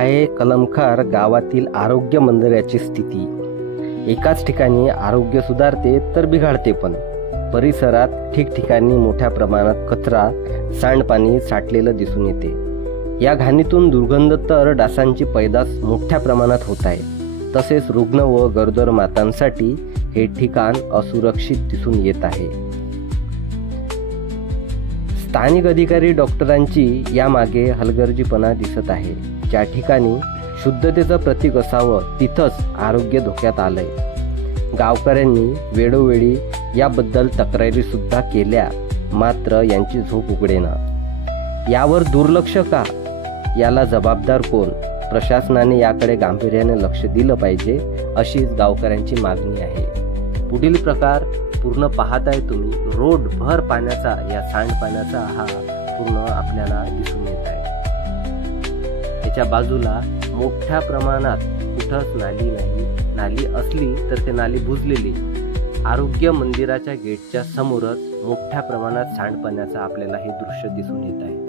आहे कलमखार गावातील आरोग्य मंदिराची स्थिती। एकाच ठिकाणी आरोग्य सुधारते तर बिघडते पण। परिसरात ठिकठिकाणी मोठ्या प्रमाणात कचरा, सांडपाणी साठलेलं दिसून येते। या घाणीतून दुर्गंध तर डासांची पैदास मोठ्या प्रमाणात होत आहे। तसेच रुग्ण व गरोदर मातांसाठी हे ठिकाण असुरक्षित दिसून येत आहे। स्थानिक अधिकारी डॉक्टरांची यामागे हलगर्जीपणा दिसत आहे। ज्या ठिकाणी शुद्धतेचं प्रतीक असावं तिथंच आरोग्य धोक्यात आलंय। गावकऱ्यांनी वेळोवेळी याबद्दल तक्रारी सुद्धा केल्या, मात्र यांची झोप उघडेना। यावर दुर्लक्ष का? याला जबाबदार कोण? प्रशासनाने याकडे गांभीर्याने लक्ष दिलं पाहिजे, अशीच गावकऱ्यांची मागणी आहे। पुढील प्रकार पूर्ण पाहताय तुम्ही। रोड भर पाण्याचा, या सांडपाण्याचा हा पूर्ण आपल्याला दिसून येत आहे। याच्या बाजूला मोठ्या प्रमाणात कुठंच नाली नाही, नाली असली तर ते नाली बुजलेली। आरोग्य मंदिराच्या गेटच्या समोरच मोठ्या प्रमाणात सांडपाण्याचा आपल्याला हे दृश्य दिसून येत आहे।